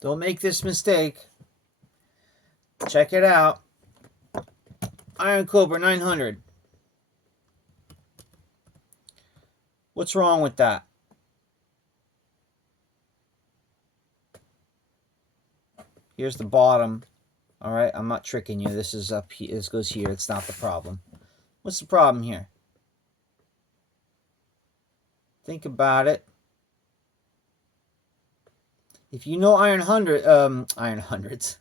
Don't make this mistake. Check it out. Iron Cobra 900. What's wrong with that? Here's the bottom. All right, I'm not tricking you. This is up here. This goes here. It's not the problem. What's the problem here? Think about it. If you know Iron Hundreds,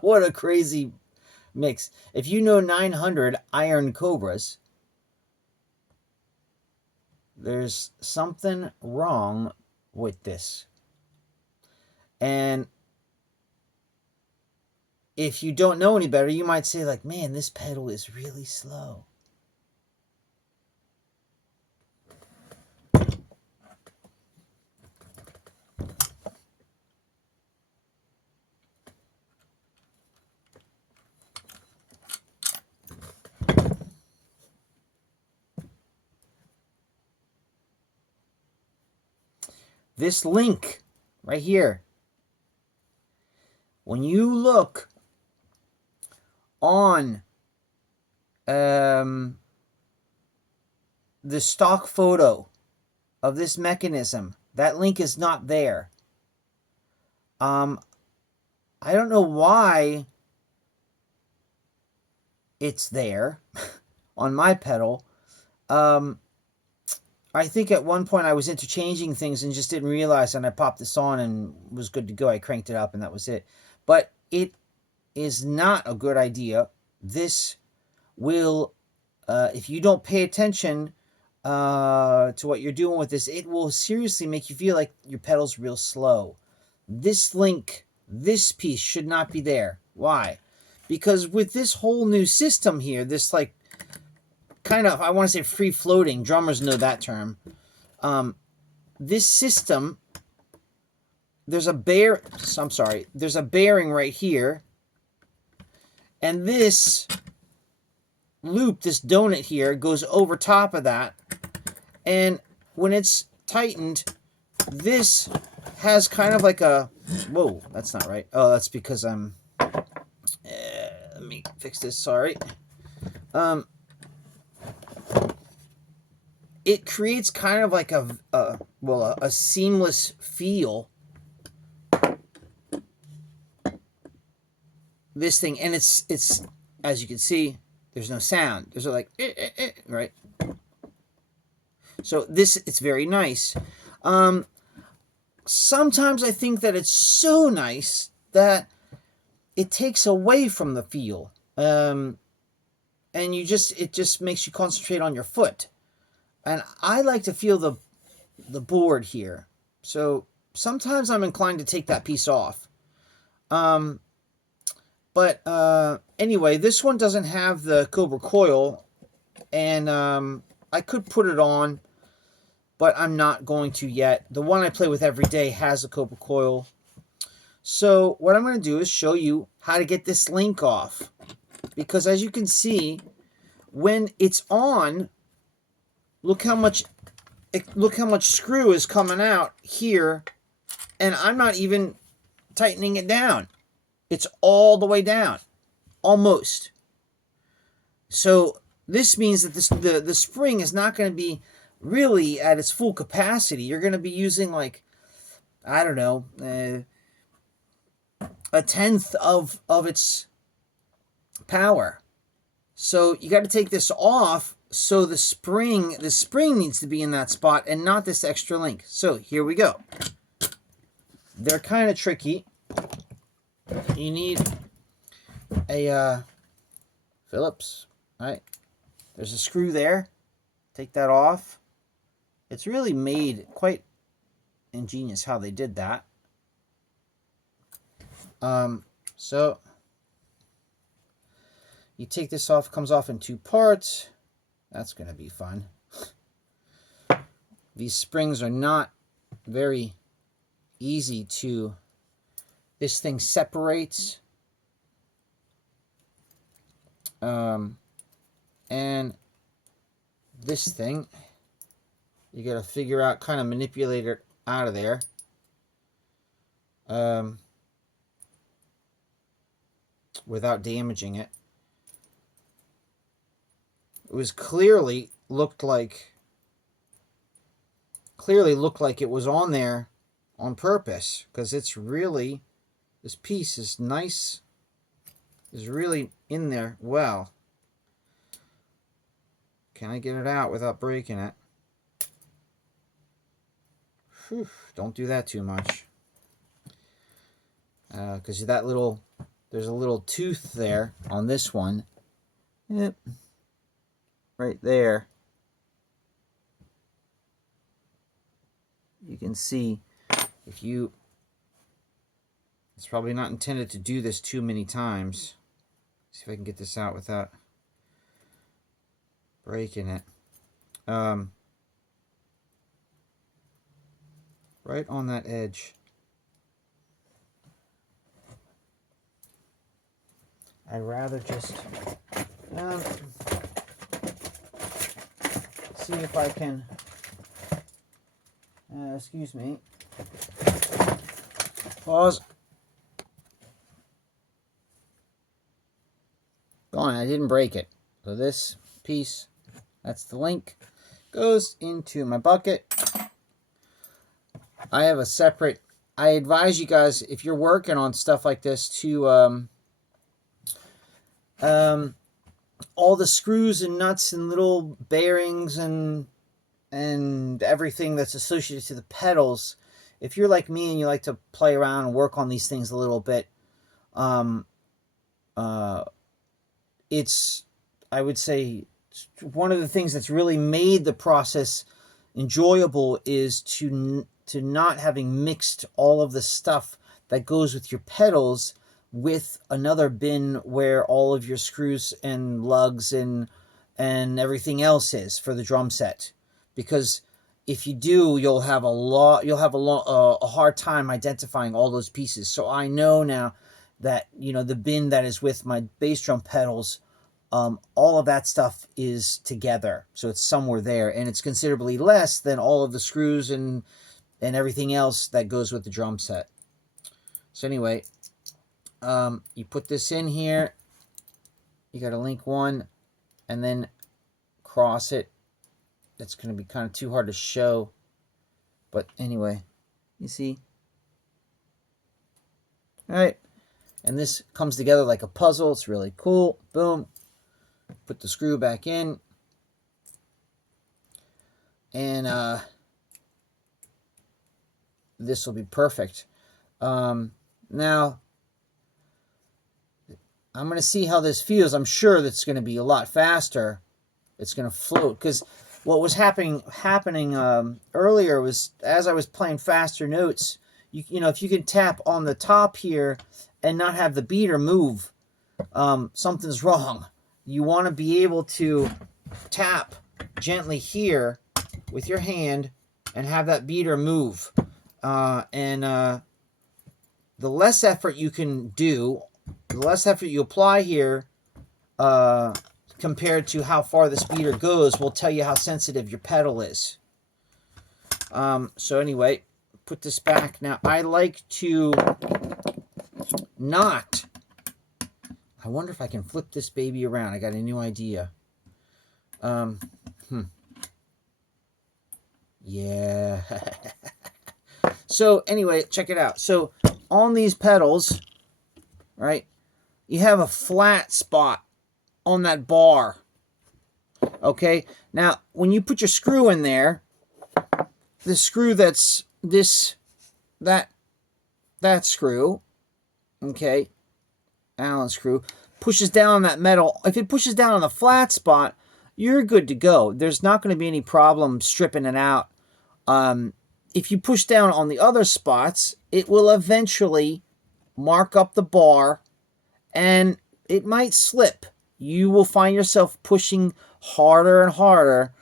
what a crazy mix. If you know 900 Iron Cobras, there's something wrong with this. And if you don't know any better, you might say like, man, this pedal is really slow. This link right here, when you look on the stock photo of this mechanism, that link is not there. I don't know why it's there on my pedal. I think at one point I was interchanging things and just didn't realize, and I popped this on and was good to go. I cranked it up and that was it. But it is not a good idea. This will, if you don't pay attention to what you're doing with this, it will seriously make you feel like your pedal's real slow. This link, this piece should not be there. Why? Because with this whole new system here, this like kind of, I want to say free floating, drummers know that term. This system, there's a bearing right here, and this loop, this donut here, goes over top of that, and when it's tightened, this has kind of like a, whoa, that's not right. Oh, that's because I'm, let me fix this, sorry. It creates kind of like a seamless feel. This thing, and it's as you can see, there's no sound. There's like right. So this, it's very nice. Sometimes I think that it's so nice that it takes away from the feel, and it just makes you concentrate on your foot. And I like to feel the board here. So sometimes I'm inclined to take that piece off. But anyway, this one doesn't have the Cobra coil, and I could put it on, but I'm not going to yet. The one I play with every day has a Cobra coil. So what I'm going to do is show you how to get this link off. Because as you can see, when it's on, look how much screw is coming out here, and I'm not even tightening it down. It's all the way down, almost. So this means that the spring is not going to be really at its full capacity. You're going to be using like, I don't know, a tenth of its power. So you got to take this off. So the spring needs to be in that spot and not this extra link. So here we go. They're kind of tricky. You need a Phillips, right? There's a screw there. Take that off. It's really made quite ingenious how they did that. So you take this off, comes off in two parts. That's going to be fun. These springs are not very easy to, this thing separates. And this thing, you got to figure out, kind of manipulate it out of there. without damaging it. It was clearly looked like it was on there on purpose, because it's really, this piece is nice, is really in there well. Can I get it out without breaking it? Whew, don't do that too much, because that little, there's a little tooth there on this one. Yep, right there. You can see, if you, it's probably not intended to do this too many times. See if I can get this out without breaking it. Right on that edge. I'd rather just see if I can, excuse me, pause. Gone, I didn't break it. So this piece, that's the link, goes into my bucket. I have a separate, I advise you guys, if you're working on stuff like this, to all the screws and nuts and little bearings and everything that's associated to the pedals, if you're like me and you like to play around and work on these things a little bit, it's, I would say, one of the things that's really made the process enjoyable is to not having mixed all of the stuff that goes with your pedals with another bin where all of your screws and lugs and everything else is for the drum set. Because if you do, you'll have a hard time identifying all those pieces. So I know now that, you know, the bin that is with my bass drum pedals, all of that stuff is together, so it's somewhere there, and it's considerably less than all of the screws and everything else that goes with the drum set. So anyway, you put this in here, you got to link one and then cross it. That's going to be kind of too hard to show, but anyway, you see. All right, and this comes together like a puzzle. It's really cool. Boom. Put the screw back in, and this will be perfect. Now, I'm going to see how this feels. I'm sure that's going to be a lot faster. It's going to float, because what was happening earlier was, as I was playing faster notes, you know, if you can tap on the top here and not have the beater move, something's wrong. You want to be able to tap gently here with your hand and have that beater move. The less effort you can do, the less effort you apply here, compared to how far this beater goes, will tell you how sensitive your pedal is. So anyway, put this back. Now, I like to not... I wonder if I can flip this baby around. I got a new idea. Yeah. So anyway, check it out. So on these pedals, right, you have a flat spot on that bar. Okay. Now, when you put your screw in there, the screw that's that screw, okay, Allen screw, pushes down on that metal. If it pushes down on the flat spot, you're good to go. There's not going to be any problem stripping it out. If you push down on the other spots, it will eventually mark up the bar and it might slip. You will find yourself pushing harder and harder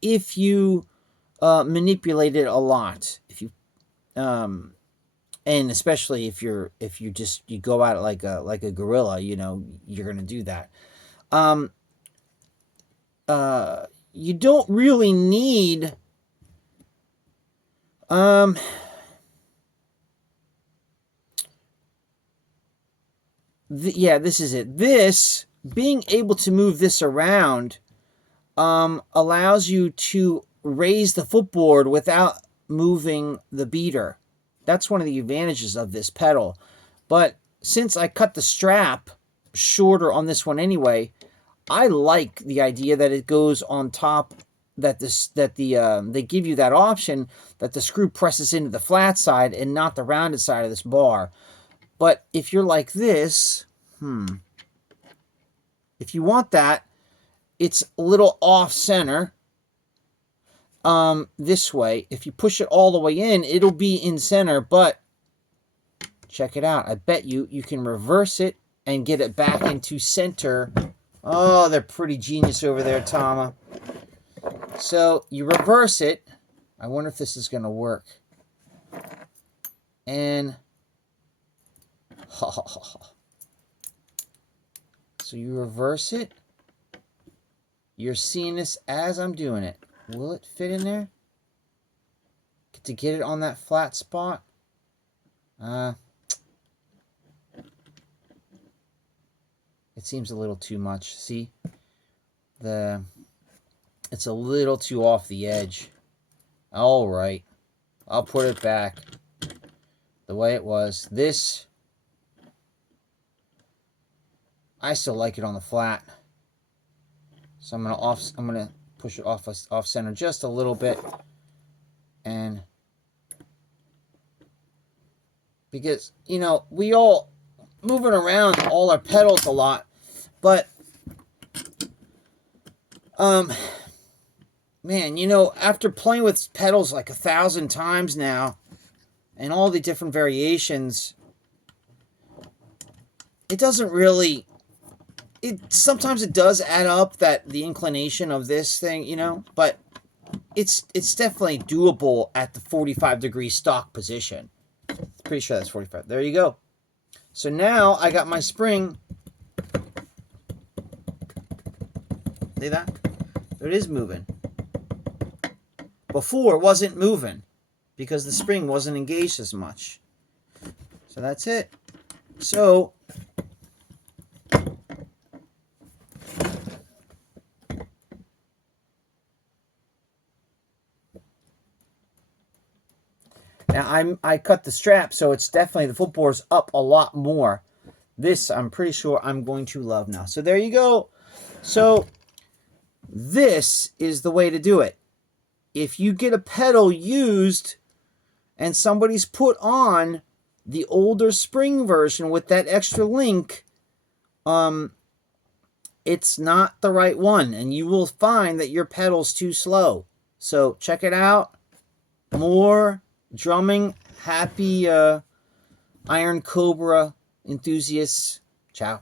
if you manipulate it a lot. If you and especially if you go at it like a gorilla, you know, you're gonna do that. You don't really need yeah, this is it. This, being able to move this around, allows you to raise the footboard without moving the beater. That's one of the advantages of this pedal. But since I cut the strap shorter on this one anyway, I like the idea that it goes on top, that they give you that option that the screw presses into the flat side and not the rounded side of this bar. But if you're like this, if you want that, it's a little off center. This way, if you push it all the way in, it'll be in center, but check it out. I bet you can reverse it and get it back into center. Oh, they're pretty genius over there, Tama. So you reverse it. I wonder if this is going to work. And so you reverse it. You're seeing this as I'm doing it. Will it fit in there? To get it on that flat spot? It seems a little too much. See? It's a little too off the edge. All right. I'll put it back the way it was. This, I still like it on the flat. So I'm gonna push it off center just a little bit, and because we all moving around all our pedals a lot, but man, after playing with pedals like 1,000 times now, and all the different variations, it doesn't really. Sometimes it does add up, that the inclination of this thing, but it's definitely doable at the 45-degree stock position. Pretty sure that's 45. There you go. So now I got my spring. See that? It is moving. Before it wasn't moving because the spring wasn't engaged as much. So that's it. So now I cut the strap, so it's definitely, the footboard's up a lot more. This, I'm pretty sure I'm going to love now. So there you go. So this is the way to do it. If you get a pedal used and somebody's put on the older spring version with that extra link, it's not the right one, and you will find that your pedal's too slow. So check it out. More drumming. Happy Iron Cobra enthusiasts. Ciao.